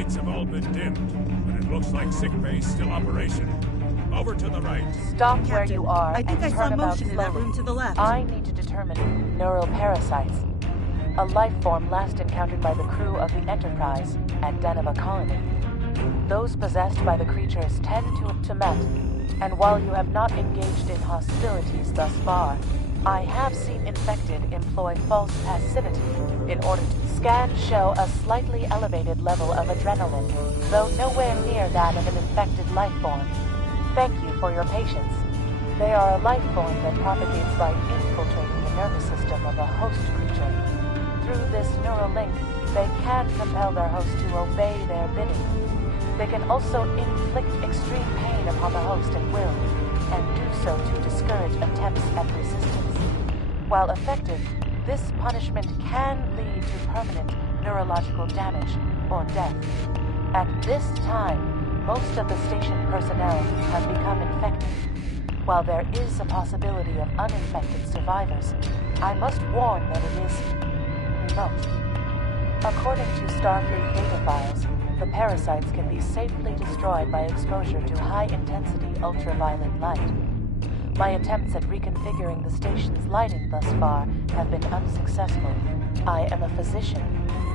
lights have all been dimmed, but it looks like sickbay's still operational. Over to the right. Stop Captain, where you are I think and I saw turn about motion in that slowly. room to the left. I need to determine neural parasites, a life form last encountered by the crew of the Enterprise at Deneva Colony. Those possessed by the creatures tend to met, and while you have not engaged in hostilities thus far, I have seen infected employ false passivity in order to scan show a slightly elevated level of adrenaline, though nowhere near that of an infected life form. Thank you for your patience. They are a life form that propagates by infiltrating the nervous system of a host creature. Through this neural link, they can compel their host to obey their bidding. They can also inflict extreme pain upon the host at will, and do so to discourage attempts at resistance. While effective, this punishment can lead to permanent neurological damage or death. At this time, most of the station personnel have become infected. While there is a possibility of uninfected survivors, I must warn that it is remote. According to Starfleet data files, the parasites can be safely destroyed by exposure to high-intensity ultraviolet light. My attempts at reconfiguring the station's lighting thus far have been unsuccessful. I am a physician,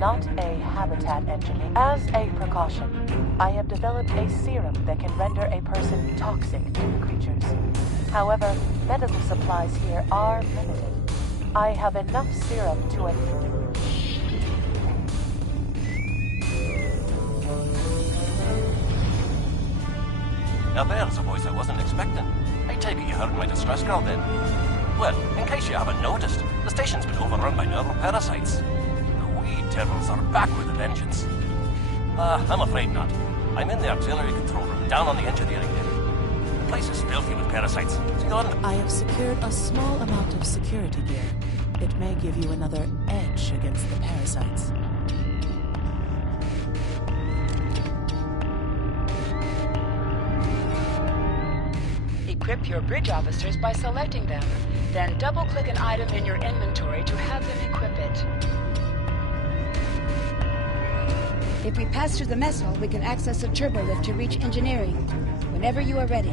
not a habitat engineer. As a precaution, I have developed a serum that can render a person toxic to the creatures. However, medical supplies here are limited. I have enough serum to Now there's a voice I wasn't expecting. I take it you heard my distress call then. Well, in case you haven't noticed, the station's been overrun by neural parasites. The wee devils are back with a vengeance. I'm afraid not. I'm in the artillery control room, down on the engineering deck. The place is filthy with parasites. See on. I have secured a small amount of security gear. It may give you another edge against the parasites. Equip your bridge officers by selecting them. Then double-click an item in your inventory to have them equip it. If we pass through the mess hall, we can access a turbo lift to reach engineering. Whenever you are ready.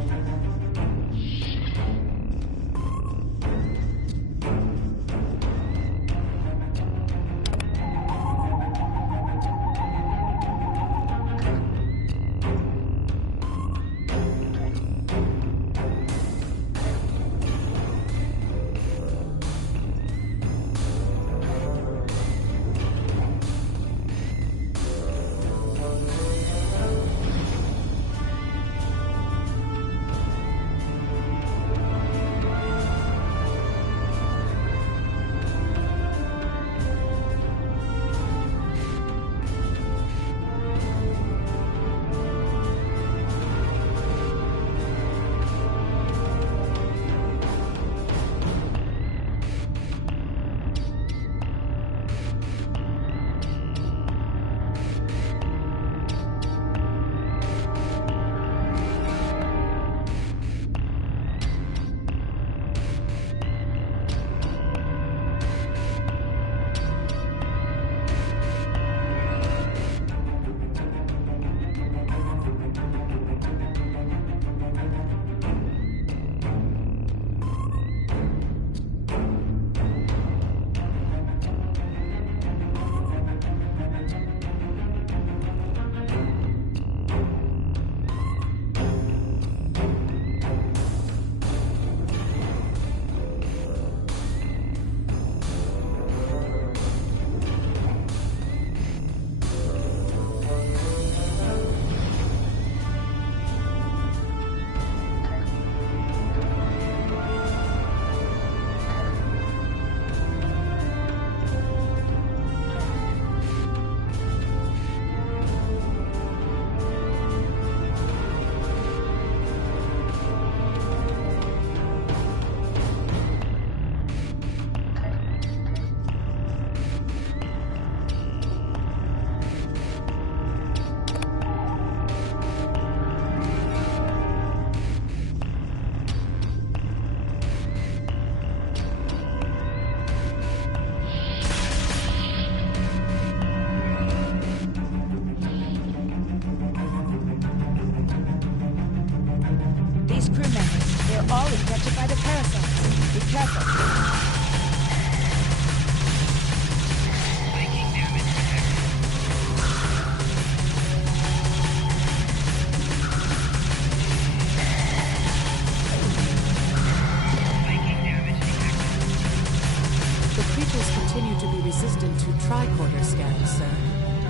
continue to be resistant to tricorder scans, sir.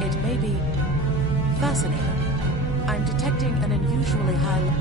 It may be fascinating. I'm detecting an unusually high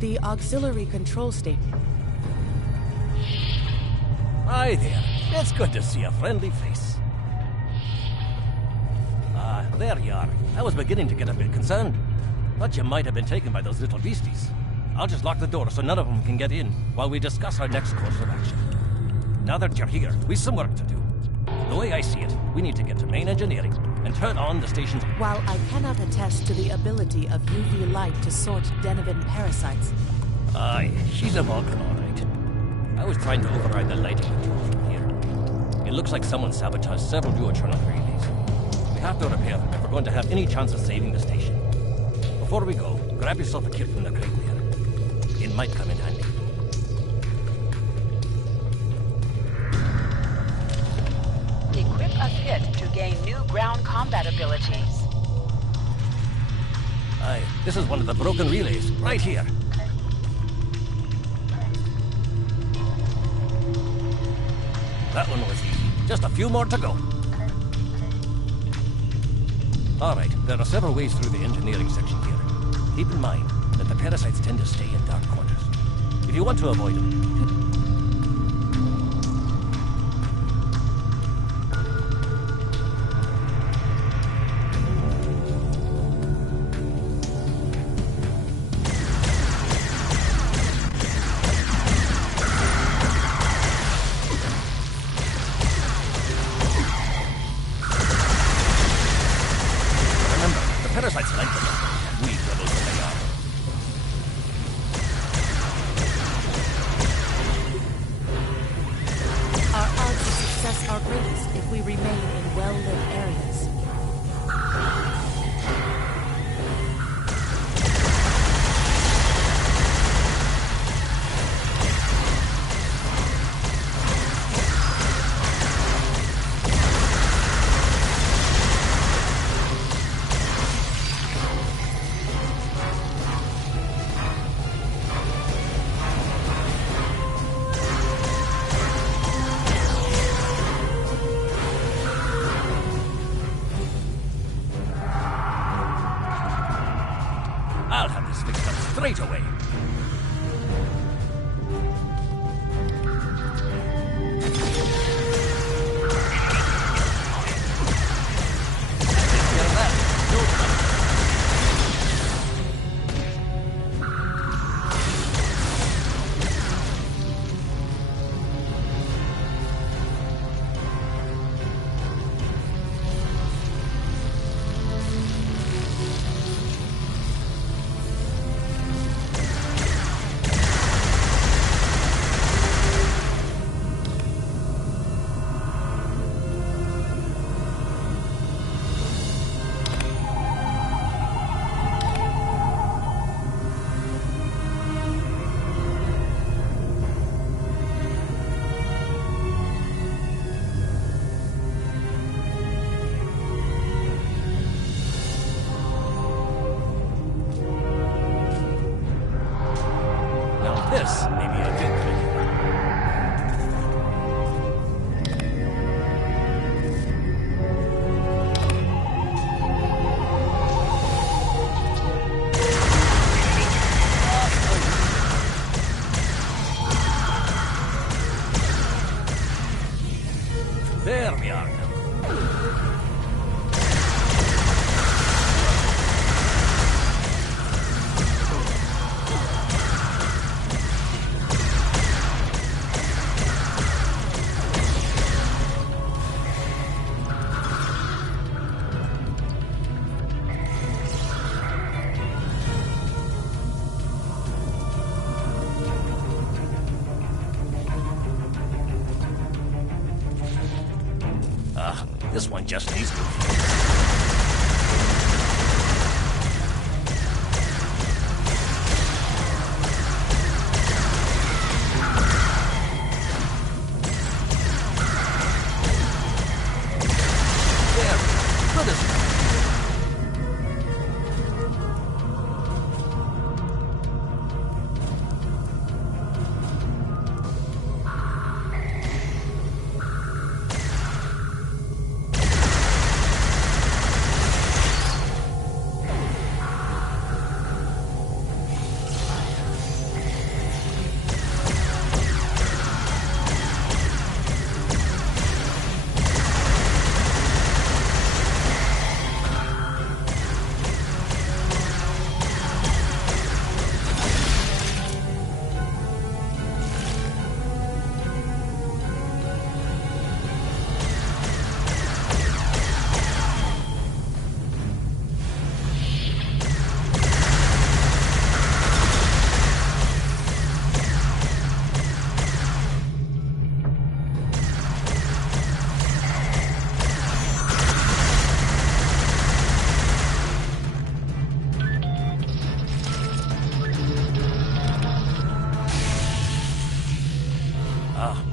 the auxiliary control station. Hi there. It's good to see a friendly face. There you are. I was beginning to get a bit concerned. Thought you might have been taken by those little beasties. I'll just lock the door so none of them can get in while we discuss our next course of action. Now that you're here, we've some work to do. The way I see it, we need to get to main engineering and turn on the station's... While I cannot attest to the ability of UV light to sort Denivan parasites... Aye, she's a Vulcan, all right. I was trying to override the lighting control from here. It looks like someone sabotaged several duoternal relays. We have to repair them if we're going to have any chance of saving the station. Before we go, grab yourself a kit from the crate there. It might come in handy. Equip a fit to gain new ground combat abilities. Aye, this is one of the broken relays, right here. That one was easy. Just a few more to go. All right, there are several ways through the engineering section here. Keep in mind that the parasites tend to stay in dark corners. If you want to avoid them... Parasites like them. We rebels when they are. Our odds of success are greatest if we remain in well-lit areas. I'll have this fixed up straight away. Take care of that. No trouble. This one just needs to...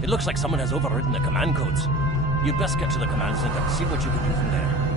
It looks like someone has overridden the command codes. You'd best get to the command center and see what you can do from there.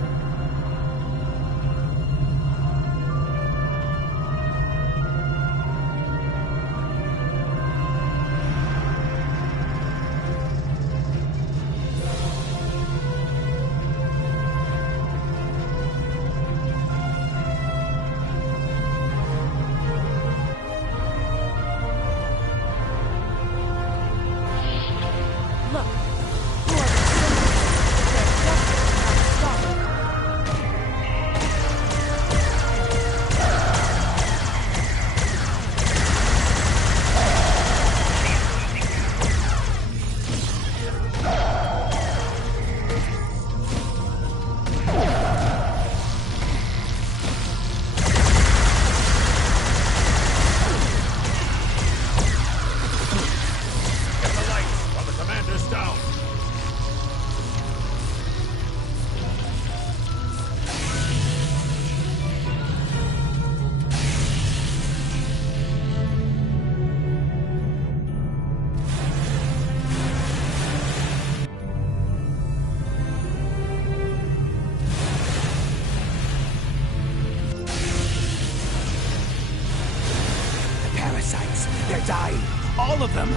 They're dying. All of them.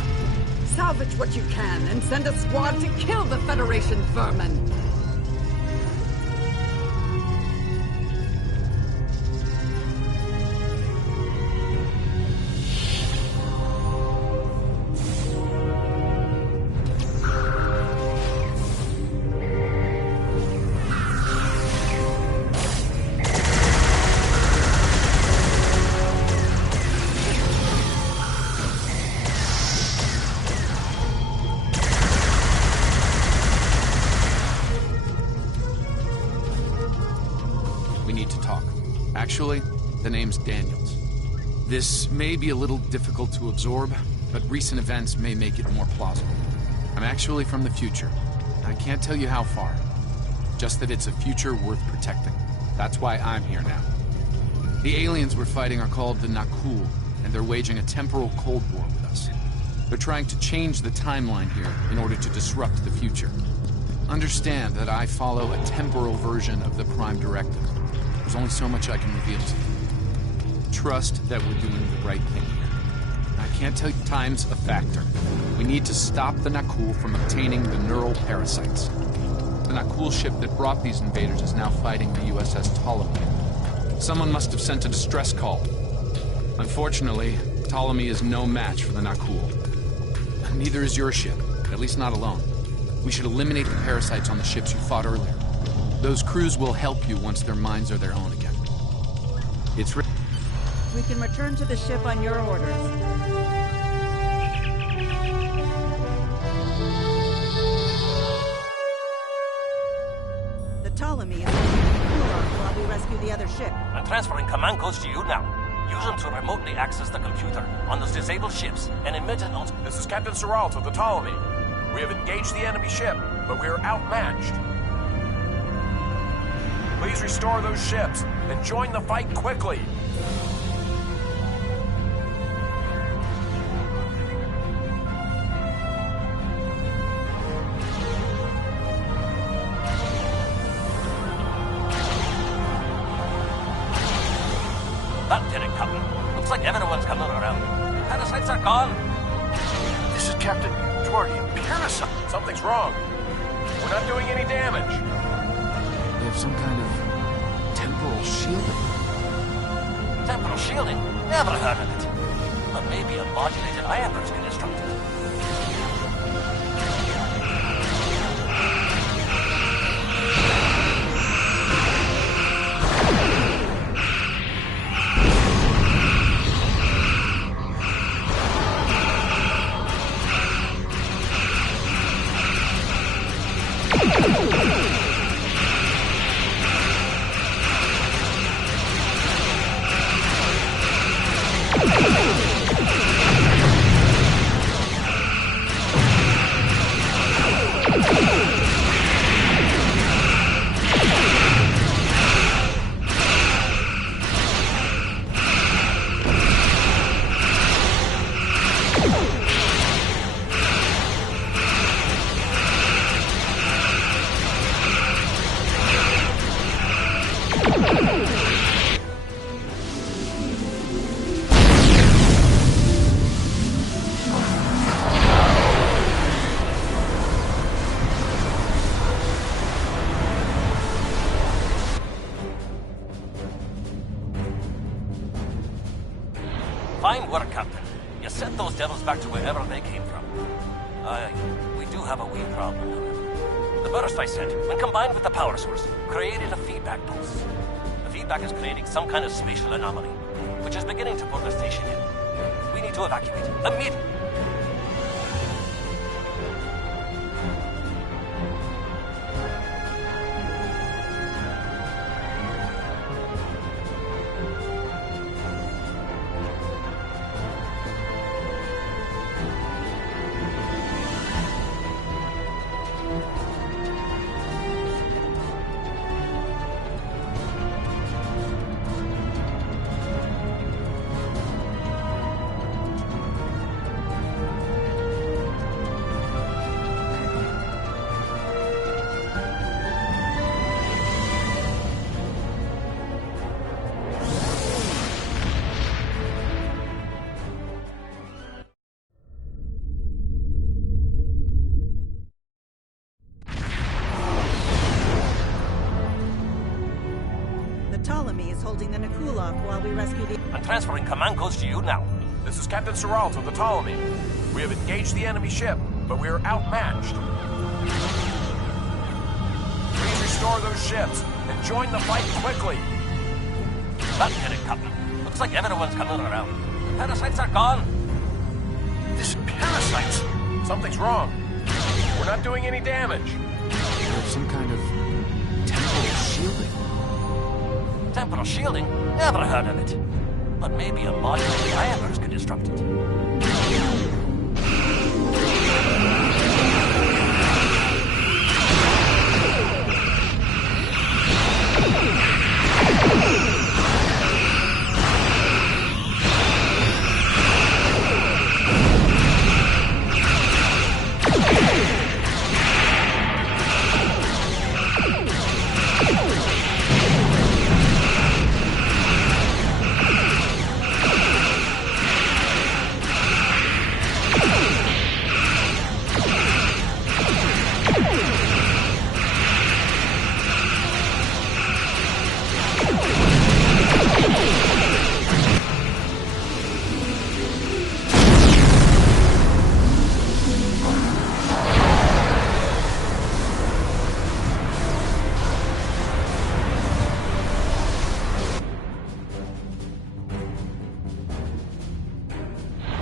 Salvage what you can and send a squad to kill the Federation vermin. Actually, the name's Daniels. This may be a little difficult to absorb, but recent events may make it more plausible. I'm actually from the future. I can't tell you how far. Just that it's a future worth protecting. That's why I'm here now. The aliens we're fighting are called the Nakul, and they're waging a temporal Cold War with us. They're trying to change the timeline here in order to disrupt the future. Understand that I follow a temporal version of the Prime Directive. There's only so much I can reveal to you. Trust that we're doing the right thing here. I can't tell you time's a factor. We need to stop the Nakul from obtaining the neural parasites. The Nakul ship that brought these invaders is now fighting the USS Ptolemy. Someone must have sent a distress call. Unfortunately, Ptolemy is no match for the Nakul. Neither is your ship, at least not alone. We should eliminate the parasites on the ships you fought earlier. Those crews will help you once their minds are their own again. It's We can return to the ship on your orders. The Ptolemy is while we rescue the other ship. I'm transferring command codes to you now. Use them to remotely access the computer on those disabled ships and emit an... This is Captain Seralt of the Ptolemy. We have engaged the enemy ship, but we are outmatched. Please restore those ships and join the fight quickly. That did it, Captain. Looks like everyone's coming around. Parasites are gone. This is Captain Twardian. Parasite. Something's wrong. We're not doing any damage. They have some kind of temporal shielding. Temporal shielding? Never heard of it. But maybe a modulated ion burst can disrupt it. Fine work, Captain. You sent those devils back to wherever they came from. Aye, we do have a wee problem, however. The burst I sent, when combined with the power source, created a feedback pulse. The feedback is creating some kind of spatial anomaly, which is beginning to pull the station in. We need to evacuate immediately. Ptolemy is holding the Nakulov while we rescue the... I'm transferring command codes to you now. This is Captain Seralt of the Ptolemy. We have engaged the enemy ship, but we are outmatched. Please restore those ships and join the fight quickly. That did it, Captain. Looks like everyone's coming around. Parasites are gone. This parasites? Something's wrong. We're not doing any damage. They have some kind of temporal shielding. Temporal shielding? Never heard of it. But maybe a modulated ion burst could disrupt it.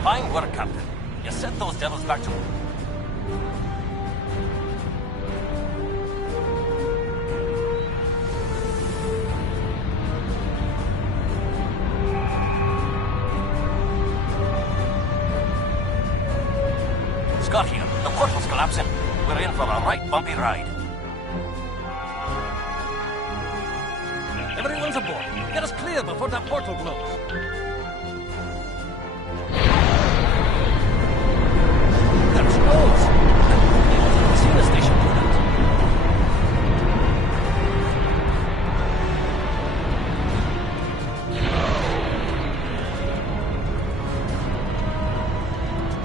Fine work, Captain. You sent those devils back to... Scott here. The portal's collapsing. We're in for a right bumpy ride. Guns aboard! Get us clear before that portal blows! There's goals! I've seen the station do that.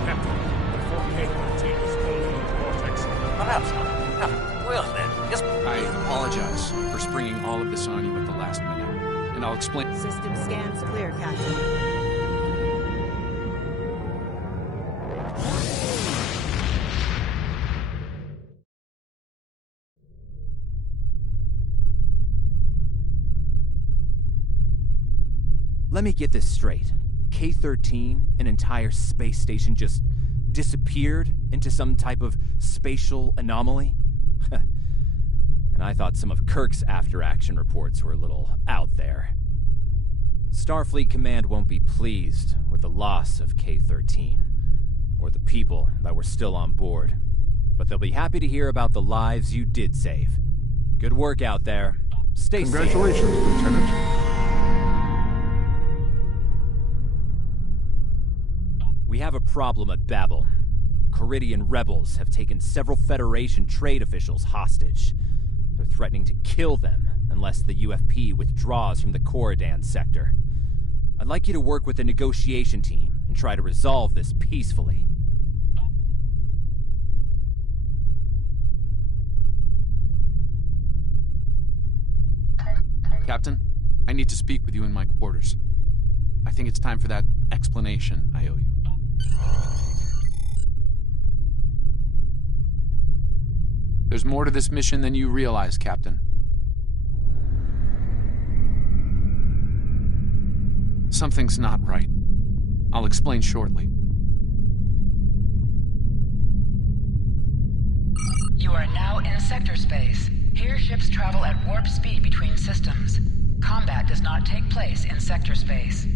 Captain, the 4813 is holding in the vortex. Perhaps not. Well then, yes. I apologize for springing all of this on you at the last minute, and I'll explain. System scans clear, Captain. Let me get this straight. K-13, an entire space station, just disappeared into some type of spatial anomaly? And I thought some of Kirk's after-action reports were a little out there. Starfleet Command won't be pleased with the loss of K-13, or the people that were still on board. But they'll be happy to hear about the lives you did save. Good work out there. Stay safe. Congratulations, Lieutenant. We have a problem at Babel. Caridian rebels have taken several Federation trade officials hostage. They're threatening to kill them unless the UFP withdraws from the Corridan sector. I'd like you to work with the negotiation team and try to resolve this peacefully. Captain, I need to speak with you in my quarters. I think it's time for that explanation I owe you. There's more to this mission than you realize, Captain. Something's not right. I'll explain shortly. You are now in sector space. Here ships travel at warp speed between systems. Combat does not take place in sector space.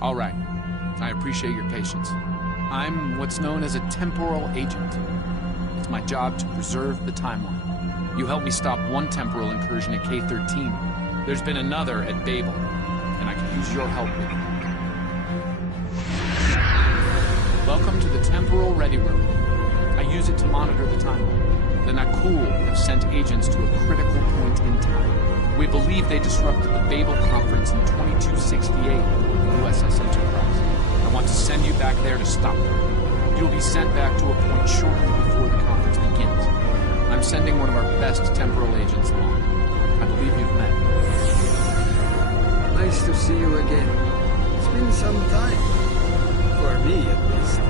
All right. I appreciate your patience. I'm what's known as a temporal agent. It's my job to preserve the timeline. You helped me stop one temporal incursion at K-13. There's been another at Babel, and I can use your help with it. Welcome to the Temporal Ready Room. I use it to monitor the timeline. The Nakul have sent agents to a critical point in time. We believe they disrupted the Babel conference in 2268 aboard the USS Enterprise. I want to send you back there to stop them. You'll be sent back to a point shortly before the conference begins. I'm sending one of our best temporal agents along. I believe you've met. Nice to see you again. It's been some time. For me, at least.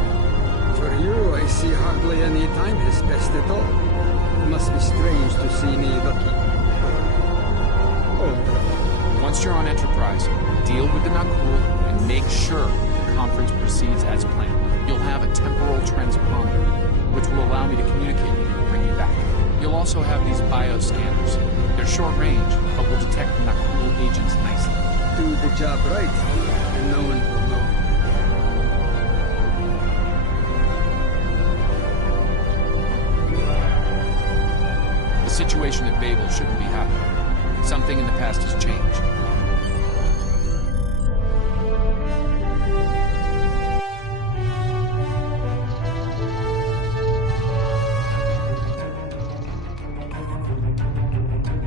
For you, I see hardly any time has passed at all. It must be strange to see me looking older. Once you're on Enterprise, deal with the Nakul and make sure the conference proceeds as planned. You'll have a temporal transponder, which will allow me to communicate with you and bring you back. You'll also have these bioscanners. They're short range, but will detect the Nakul agents nicely. Do the job right, and no one will know. The situation at Babel shouldn't be happening. Something in the past has changed.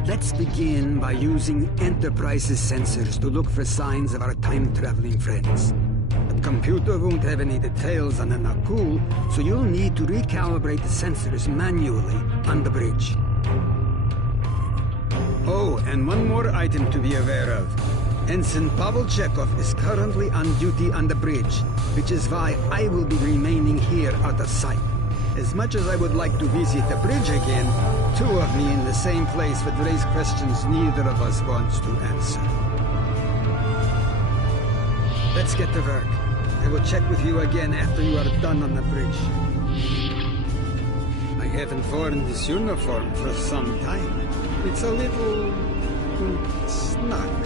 Let's begin by using Enterprise's sensors to look for signs of our time-traveling friends. The computer won't have any details on the Nakul, so you'll need to recalibrate the sensors manually on the bridge. Oh, and one more item to be aware of. Ensign Pavel Chekhov is currently on duty on the bridge, which is why I will be remaining here out of sight. As much as I would like to visit the bridge again, two of me in the same place would raise questions neither of us wants to answer. Let's get to work. I will check with you again after you are done on the bridge. I haven't worn this uniform for some time. It's a little snug.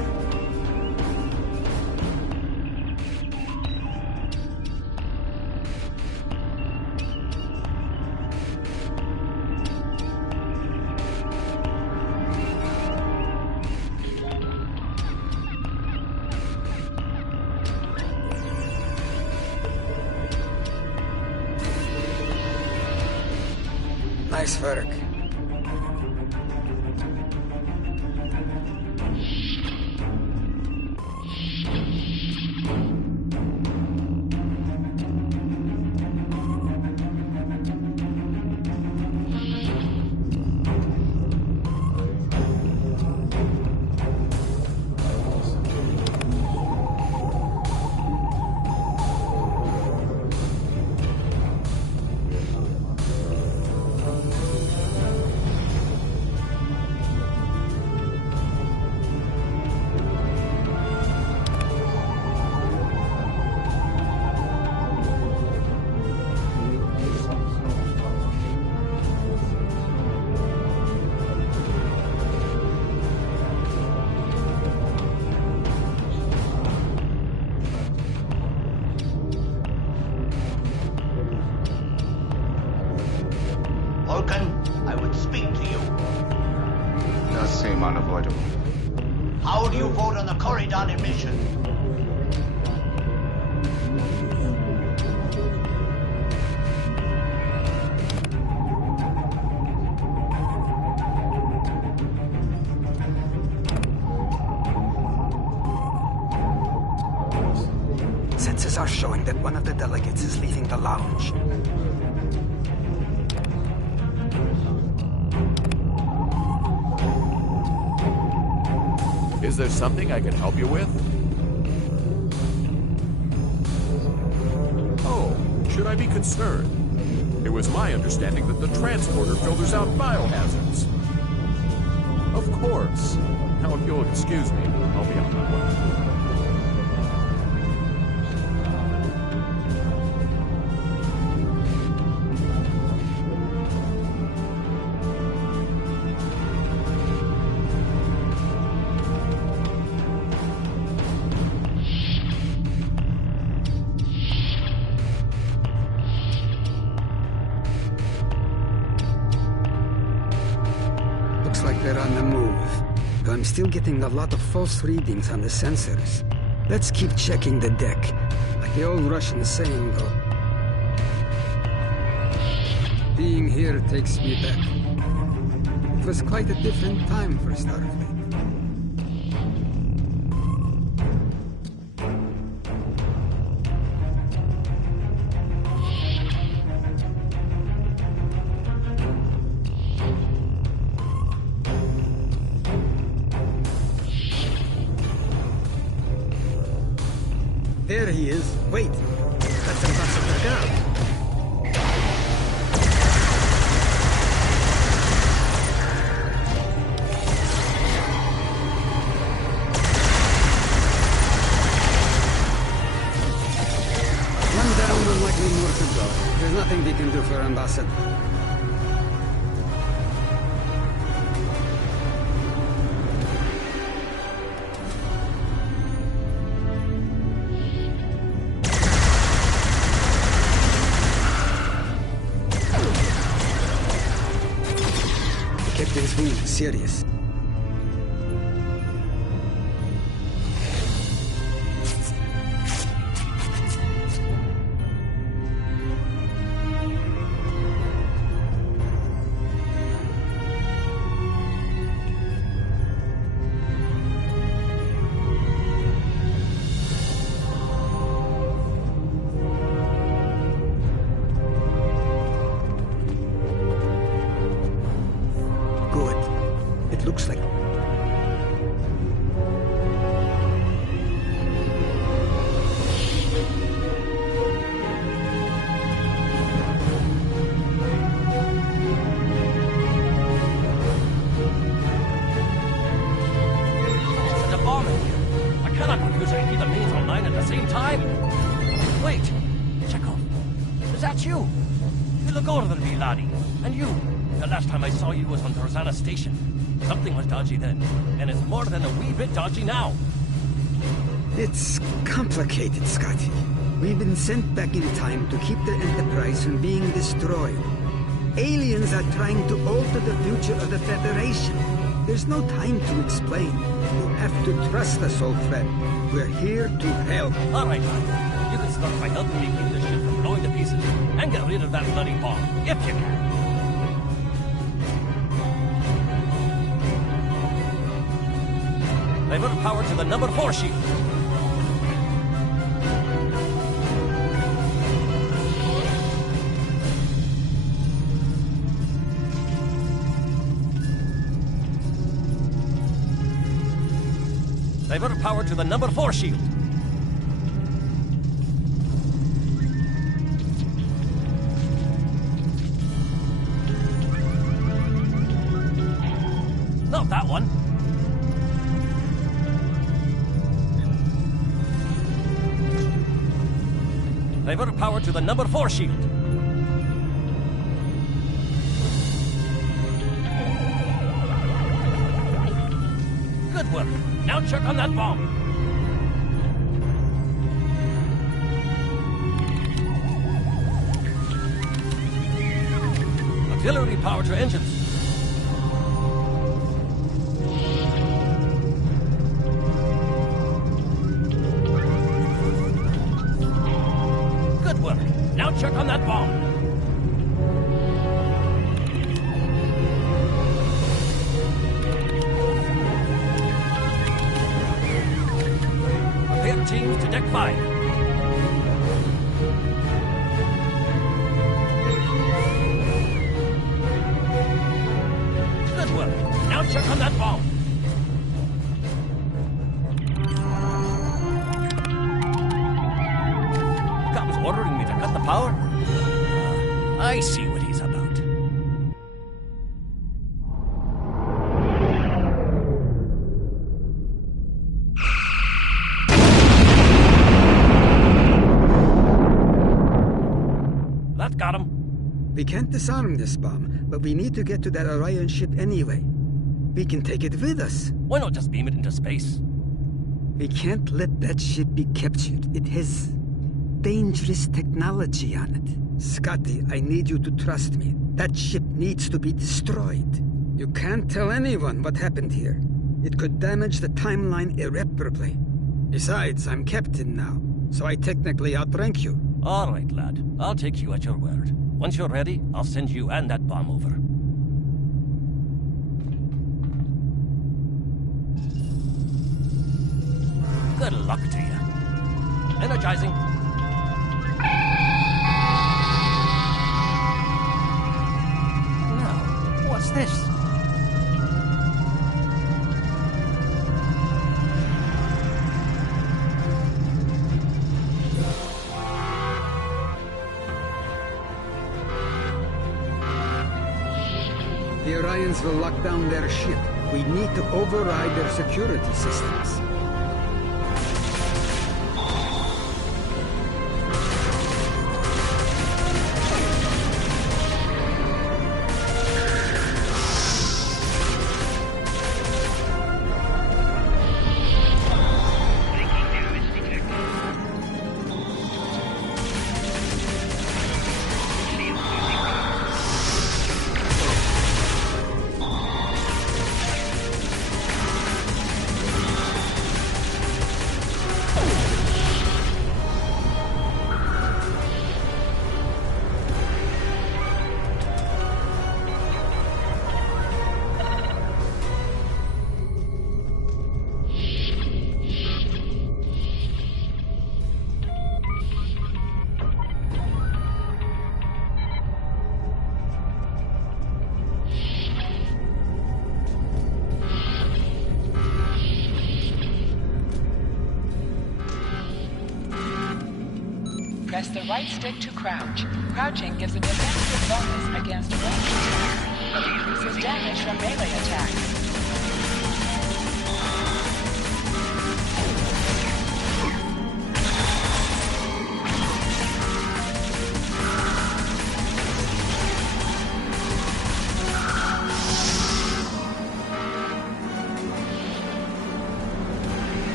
Nice work. I would speak to you. Does seem unavoidable. How do you vote on the Corridon mission? Sensors are showing that one of the delegates is leaving the lounge. Is there something I can help you with? Oh, should I be concerned? It was my understanding that the transporter filters out biohazards. Of course. Now, if you'll excuse me, I'll be on my way. They're on the move. Though I'm still getting a lot of false readings on the sensors. Let's keep checking the deck. Like the old Russian saying, though. Being here takes me back. It was quite a different time for Starfleet. There he is. Wait. That's Ambassador Gao. One down will likely more to go. There's nothing we can do for Ambassador. Captain's wound serious. Looks like... There's a bomb in here. I cannot confuse either means online at the same time. Wait, Chekhov, is that you? You look older than me, laddie. And you, the last time I saw you was on Tarzana Station. Something was dodgy then, and it's more than a wee bit dodgy now. It's complicated, Scotty. We've been sent back in time to keep the Enterprise from being destroyed. Aliens are trying to alter the future of the Federation. There's no time to explain. You have to trust us, old friend. We're here to help. All right, man. You can start by helping me keep this ship from blowing to pieces, and get rid of that bloody bomb, if you can. Divert power to the number 4 shield. Divert power to the number 4 shield. Not that one. Divert power to the number 4 shield. Good work. Now check on that bomb. Auxiliary power to engines. Now check on that bomb. Prepare teams to deck 5. Good work. Now check on that bomb. Captain's ordering me to cut the power? I see what he's about. That got him. We can't disarm this bomb, but we need to get to that Orion ship anyway. We can take it with us. Why not just beam it into space? We can't let that ship be captured. It has dangerous technology on it. Scotty, I need you to trust me. That ship needs to be destroyed. You can't tell anyone what happened here. It could damage the timeline irreparably. Besides, I'm captain now, so I technically outrank you. All right, lad. I'll take you at your word. Once you're ready, I'll send you and that bomb over. Good luck to you. Energizing. Now, what's this? The Orions will lock down their ship. We need to override their security systems. Press the right stick to crouch. Crouching gives a defensive bonus against ranged attacks, but increases damage from melee attacks.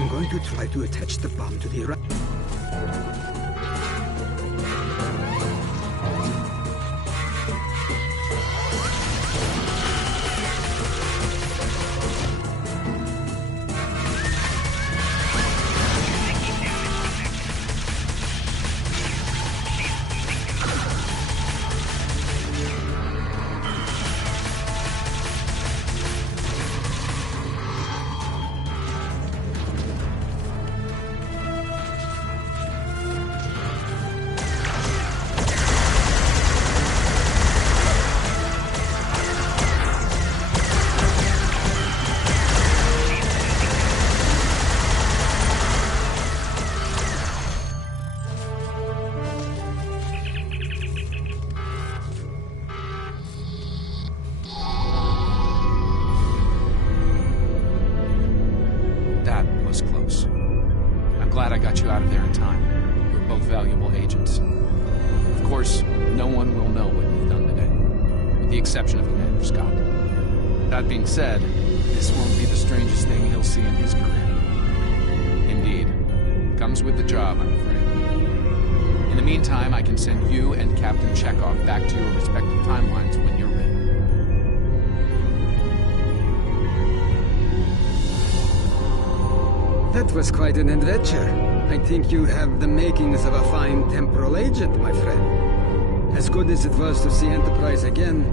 I'm going to try to attach the bomb to the Orion. Glad I got you out of there in time. You're both valuable agents. Of course, no one will know what you've done today, with the exception of Commander Scott. That being said, this won't be the strangest thing he'll see in his career. Indeed. Comes with the job, I'm afraid. In the meantime, I can send you and Captain Chekhov back to your respective timelines when you're ready. That was quite an adventure. I think you have the makings of a fine temporal agent, my friend. As good as it was to see Enterprise again,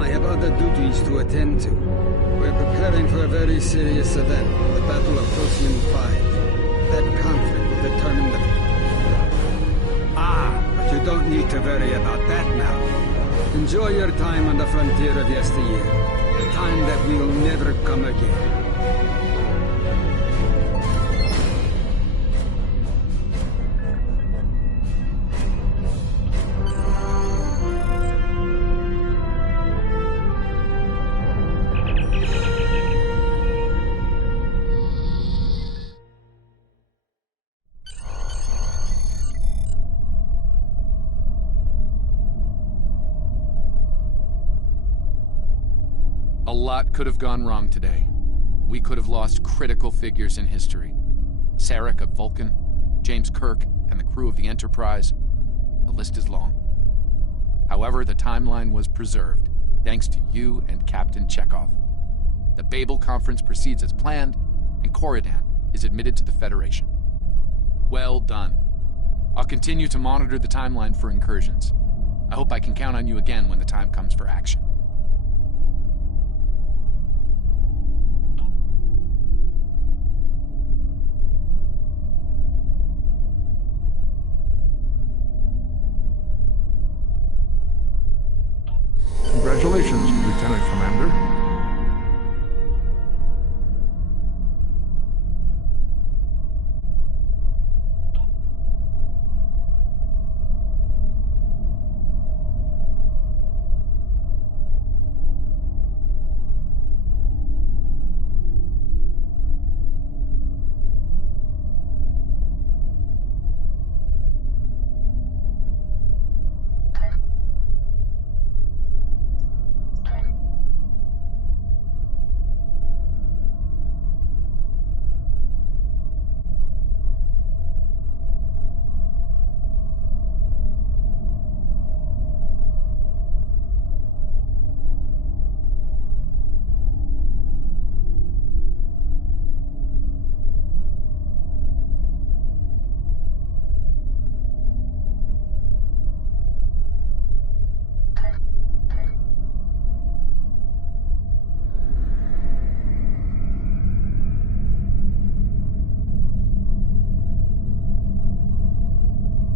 I have other duties to attend to. We're preparing for a very serious event, the Battle of Procyon 5. That conflict will determine the... but you don't need to worry about that now. Enjoy your time on the frontier of yesteryear, the time that will never come again. A lot could have gone wrong today. We could have lost critical figures in history. Sarek of Vulcan, James Kirk, and the crew of the Enterprise. The list is long. However, the timeline was preserved, thanks to you and Captain Chekhov. The Babel Conference proceeds as planned, and Coridan is admitted to the Federation. Well done. I'll continue to monitor the timeline for incursions. I hope I can count on you again when the time comes for action. Congratulations, Lieutenant Commander.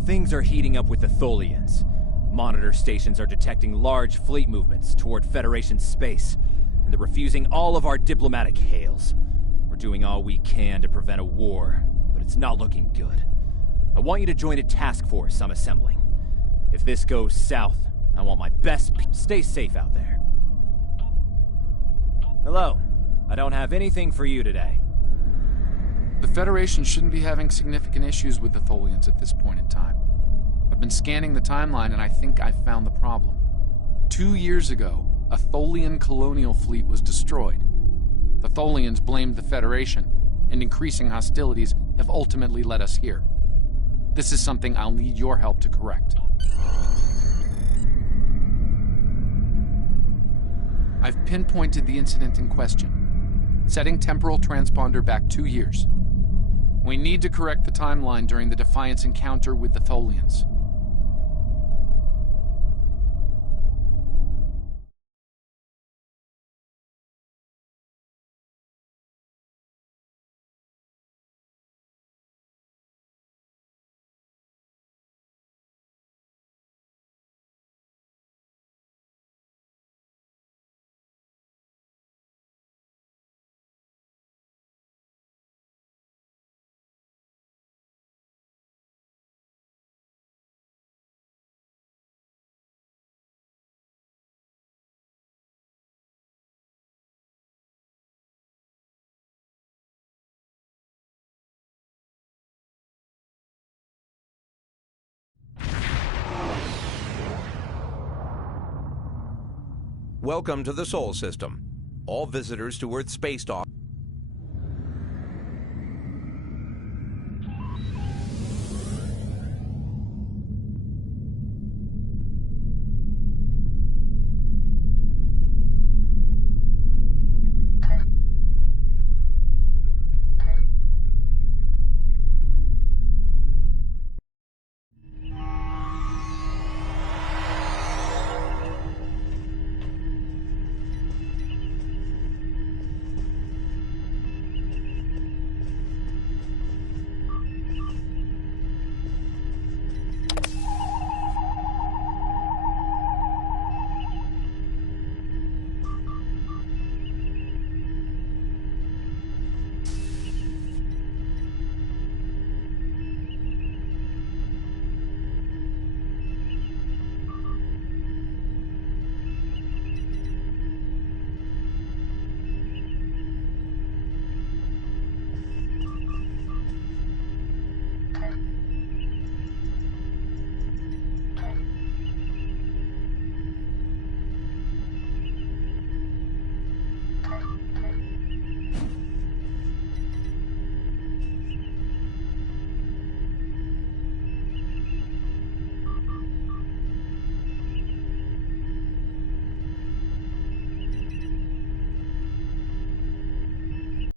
Things are heating up with the Tholians. Monitor stations are detecting large fleet movements toward Federation space, and they're refusing all of our diplomatic hails. We're doing all we can to prevent a war, but it's not looking good. I want you to join a task force I'm assembling. If this goes south, I want my best stay safe out there. Hello. I don't have anything for you today. The Federation shouldn't be having significant issues with the Tholians at this point in time. I've been scanning the timeline and I think I've found the problem. 2 years ago, a Tholian colonial fleet was destroyed. The Tholians blamed the Federation, and increasing hostilities have ultimately led us here. This is something I'll need your help to correct. I've pinpointed the incident in question, setting temporal transponder back 2 years. We need to correct the timeline during the Defiance encounter with the Tholians. Welcome to the Sol System. All visitors to Earth's space dock